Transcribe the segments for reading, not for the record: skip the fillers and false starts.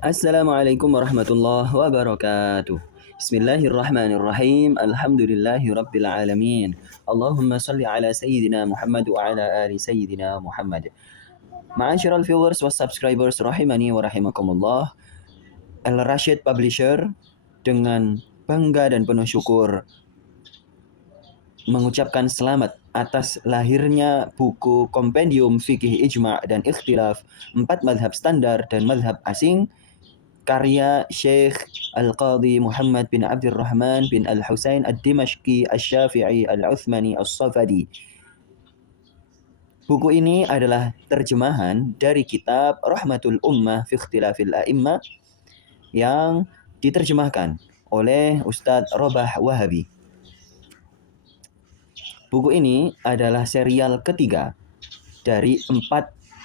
Assalamualaikum warahmatullahi wabarakatuh. Bismillahirrahmanirrahim. Alhamdulillahi rabbil alamin. Allahumma salli ala sayyidina Muhammad wa ala ali sayyidina Muhammad. Ma'asyiral viewers wa subscribers rahimani wa rahimakumullah. Al Rashid Publisher dengan bangga dan penuh syukur mengucapkan selamat atas lahirnya buku Kompendium Fikih Ijma' dan Ikhtilaf 4 madhab standar dan madhab asing karya Syekh Al-Qadhi Muhammad bin Abdurrahman bin Al-Husain Ad-Dimashqi Asy-Syafi'i Al-Uthmani As-Safadi. Buku ini adalah terjemahan dari kitab Rahmatul Ummah fi Ikhtilafil A'immah yang diterjemahkan oleh Ustadz Robah Wahabi. Buku ini adalah serial ketiga dari 4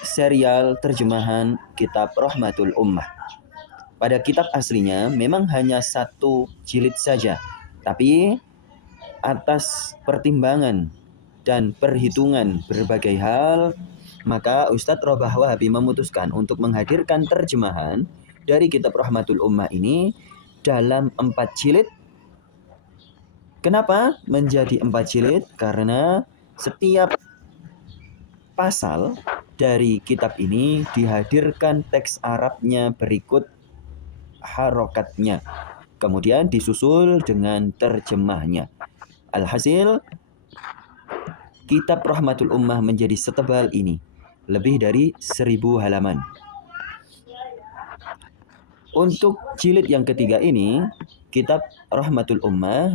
serial terjemahan kitab Rahmatul Ummah. Pada kitab aslinya memang hanya 1 jilid saja, tapi atas pertimbangan dan perhitungan berbagai hal, maka Ustadz Robah Wahabi memutuskan untuk menghadirkan terjemahan dari kitab Rahmatul Ummah ini dalam 4 jilid. Kenapa menjadi 4 jilid? Karena setiap pasal dari kitab ini dihadirkan teks Arabnya berikut harokatnya, kemudian disusul dengan terjemahnya. Alhasil, kitab Rahmatul Ummah menjadi setebal ini, lebih dari 1000 halaman. Untuk jilid yang ketiga ini, kitab Rahmatul Ummah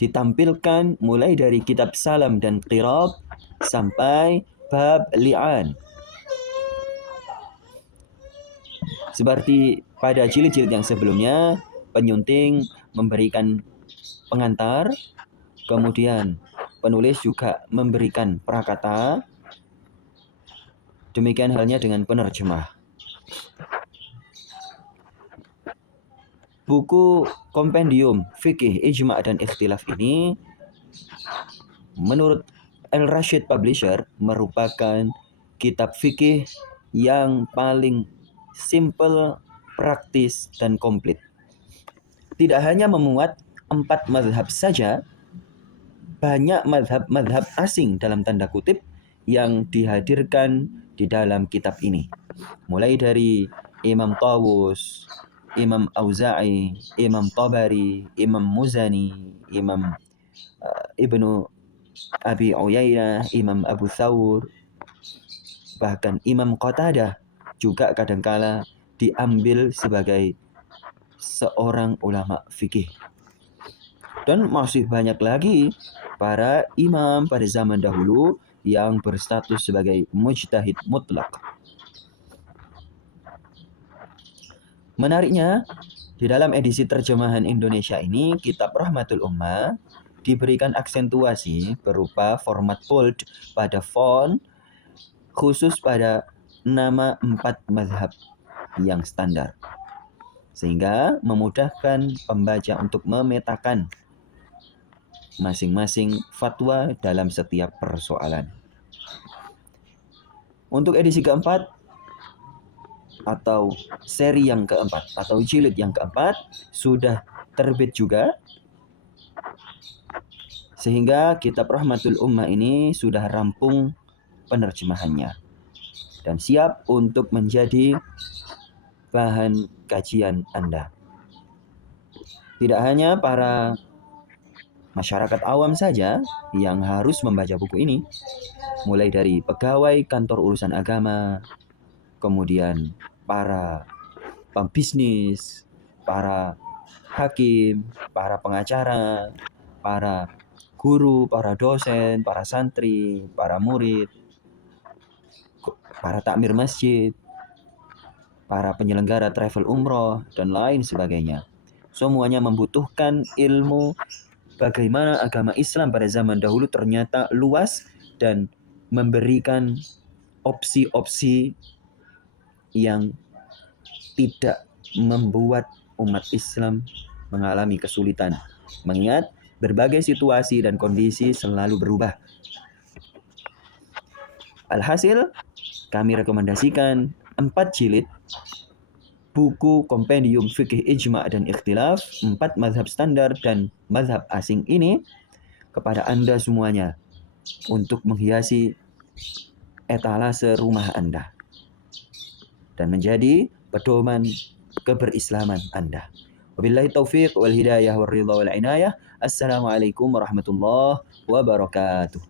ditampilkan mulai dari kitab salam dan qirab sampai bab li'an. Seperti pada jilid-jilid yang sebelumnya, penyunting memberikan pengantar, kemudian penulis juga memberikan prakata. Demikian halnya dengan penerjemah. Buku Kompendium Fikih Ijma' dan Ikhtilaf ini menurut Al Rashid Publisher merupakan kitab fikih yang paling simple, praktis, dan komplit. Tidak hanya memuat 4 mazhab saja, banyak mazhab-mazhab asing dalam tanda kutip yang dihadirkan di dalam kitab ini. Mulai dari Imam Tawus, Imam Auza'i, Imam Tabari, Imam Muzani, Imam Ibnu Abi Uyainah, Imam Abu Thawr, bahkan Imam Qatadah juga kadangkala diambil sebagai seorang ulama fikih. Dan masih banyak lagi para imam pada zaman dahulu yang berstatus sebagai mujtahid mutlak. Menariknya, di dalam edisi terjemahan Indonesia ini, kitab Rahmatul Ummah diberikan aksentuasi berupa format bold pada font khusus pada nama 4 mazhab yang standar, sehingga memudahkan pembaca untuk memetakan masing-masing fatwa dalam setiap persoalan. Untuk edisi keempat atau seri yang keempat atau jilid yang keempat sudah terbit juga, sehingga kitab Rahmatul Ummah ini sudah rampung penerjemahannya dan siap untuk menjadi bahan kajian Anda. Tidak hanya para masyarakat awam saja yang harus membaca buku ini, mulai dari pegawai kantor urusan agama, kemudian para pembisnis, para hakim, para pengacara, para guru, para dosen, para santri, para murid, para takmir masjid, para penyelenggara travel umroh, dan lain sebagainya. Semuanya membutuhkan ilmu bagaimana agama Islam pada zaman dahulu ternyata luas dan memberikan opsi-opsi yang tidak membuat umat Islam mengalami kesulitan. Mengingat berbagai situasi dan kondisi selalu berubah. Alhasil, kami rekomendasikan 4 jilid buku kompendium fikih ijma' dan ikhtilaf, 4 mazhab standar dan mazhab asing ini kepada Anda semuanya untuk menghiasi etalase rumah Anda dan menjadi pedoman keberislaman Anda. Wabillahi taufiq wal hidayah wal ridha wal inayah. Assalamualaikum warahmatullahi wabarakatuh.